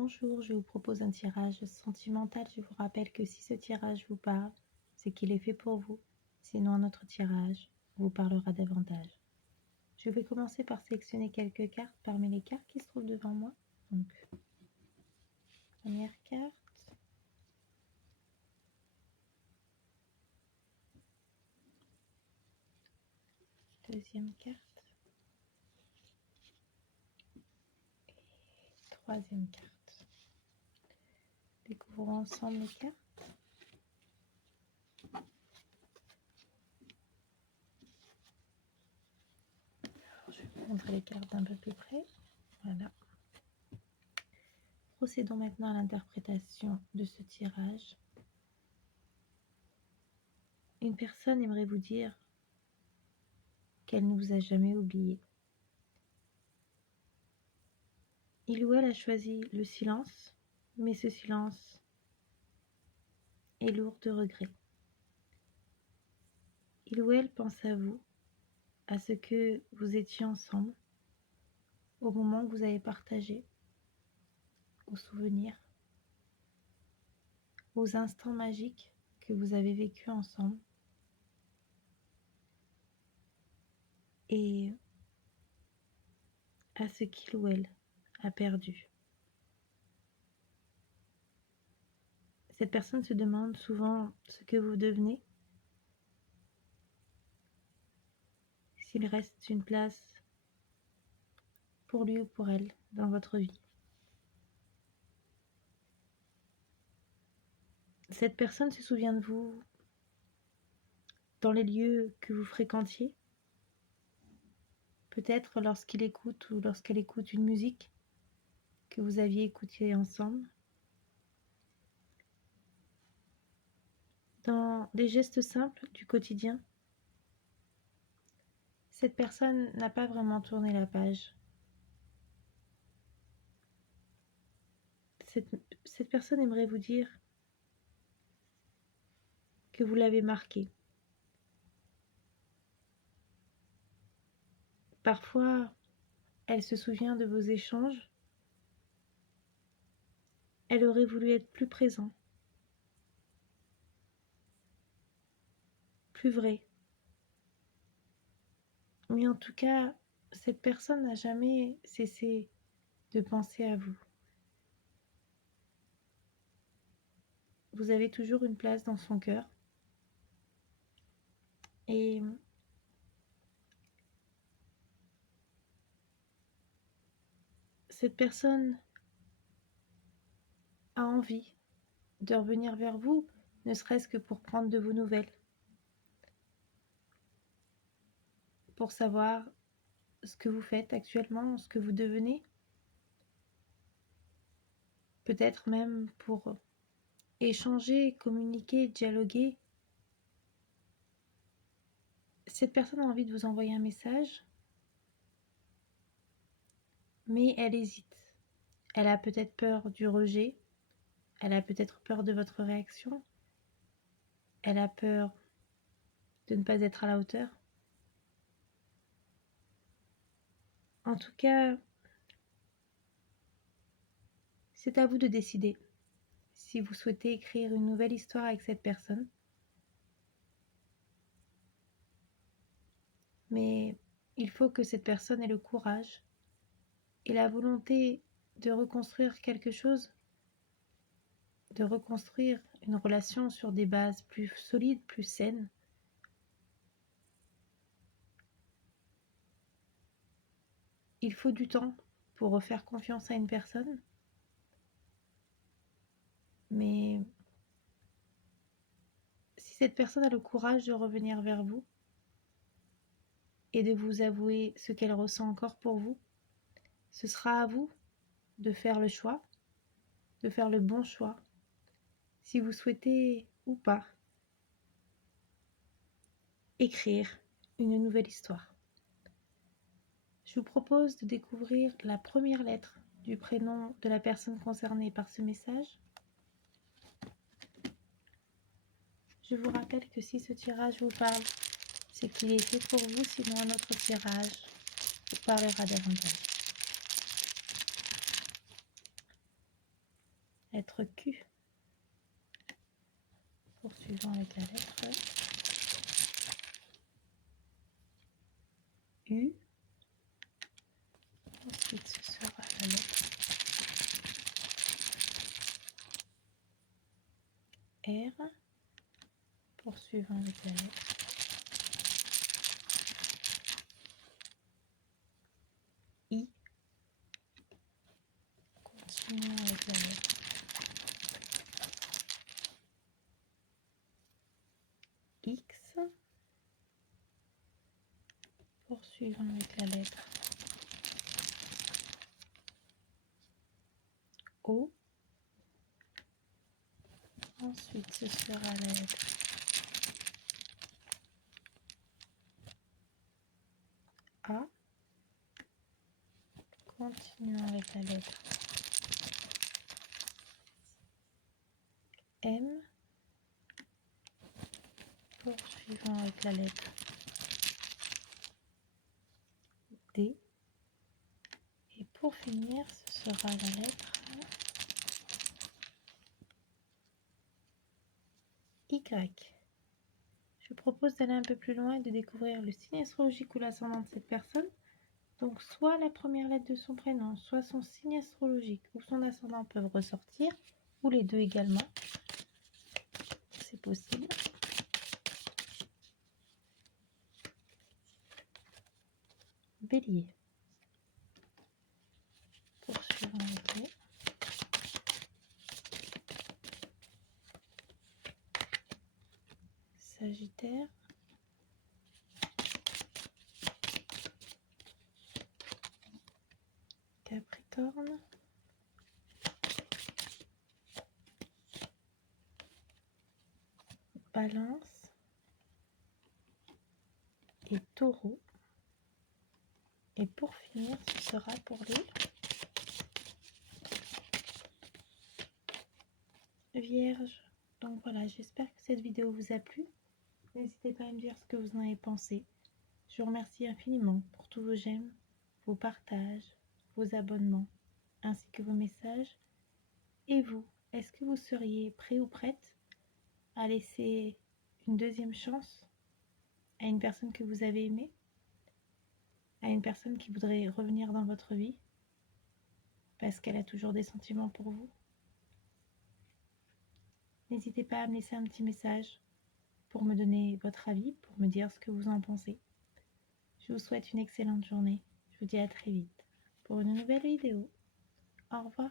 Bonjour, je vous propose un tirage sentimental. Je vous rappelle que si ce tirage vous parle, c'est qu'il est fait pour vous. Sinon, un autre tirage vous parlera davantage. Je vais commencer par sélectionner quelques cartes parmi les cartes qui se trouvent devant moi. Donc, première carte. Deuxième carte. Et troisième carte. Découvrons ensemble les cartes. Alors, je vais vous montrer les cartes d'un peu plus près. Voilà. Procédons maintenant à l'interprétation de ce tirage. Une personne aimerait vous dire qu'elle ne vous a jamais oublié. Il ou elle a choisi le silence, mais ce silence est lourd de regrets. Il ou elle pense à vous, à ce que vous étiez ensemble, au moment que vous avez partagé, aux souvenirs, aux instants magiques que vous avez vécus ensemble. Et à ce qu'il ou elle a perdu. Cette personne se demande souvent ce que vous devenez, s'il reste une place pour lui ou pour elle dans votre vie. Cette personne se souvient de vous dans les lieux que vous fréquentiez, peut-être lorsqu'il écoute ou lorsqu'elle écoute une musique que vous aviez écoutée ensemble, dans des gestes simples du quotidien. Cette personne n'a pas vraiment tourné la page. Cette personne aimerait vous dire que vous l'avez marqué. Parfois, elle se souvient de vos échanges. Elle aurait voulu être plus présent, plus vrai. Mais en tout cas, cette personne n'a jamais cessé de penser à vous. Vous avez toujours une place dans son cœur. Et cette personne a envie de revenir vers vous, ne serait-ce que pour prendre de vos nouvelles, pour savoir ce que vous faites actuellement, ce que vous devenez, peut-être même pour échanger, communiquer, dialoguer. Cette personne a envie de vous envoyer un message, mais elle hésite. Elle a peut-être peur du rejet, elle a peut-être peur de votre réaction, elle a peur de ne pas être à la hauteur. En tout cas, c'est à vous de décider si vous souhaitez écrire une nouvelle histoire avec cette personne. Mais il faut que cette personne ait le courage et la volonté de reconstruire quelque chose, de reconstruire une relation sur des bases plus solides, plus saines. Il faut du temps pour refaire confiance à une personne, mais si cette personne a le courage de revenir vers vous et de vous avouer ce qu'elle ressent encore pour vous, ce sera à vous de faire le choix, de faire le bon choix, si vous souhaitez ou pas écrire une nouvelle histoire. Je vous propose de découvrir la première lettre du prénom de la personne concernée par ce message. Je vous rappelle que si ce tirage vous parle, c'est qu'il est fait pour vous, sinon un autre tirage vous parlera davantage. Lettre Q. Poursuivant avec la lettre U. Ensuite, ce sera la lettre R. Poursuivant avec la lettre I. Continuons avec la lettre X. Poursuivant avec la lettre O. Ensuite, ce sera la lettre A. Continuons avec la lettre M. Poursuivant avec la lettre D. Et pour finir, ce sera la lettre Y. Je propose d'aller un peu plus loin et de découvrir le signe astrologique ou l'ascendant de cette personne. Donc soit la première lettre de son prénom, soit son signe astrologique ou son ascendant peuvent ressortir, ou les deux également. C'est possible. Bélier. Poursuivons avec les Sagittaire. Capricorne. Balance. Et Taureau. Et pour finir, ce sera pour les Vierges. Donc voilà, j'espère que cette vidéo vous a plu. N'hésitez pas à me dire ce que vous en avez pensé. Je vous remercie infiniment pour tous vos j'aime, vos partages, vos abonnements, ainsi que vos messages. Et vous, est-ce que vous seriez prêt ou prête à laisser une deuxième chance à une personne que vous avez aimée, à une personne qui voudrait revenir dans votre vie parce qu'elle a toujours des sentiments pour vous? N'hésitez pas à me laisser un petit message pour me donner votre avis, pour me dire ce que vous en pensez. Je vous souhaite une excellente journée. Je vous dis à très vite pour une nouvelle vidéo. Au revoir.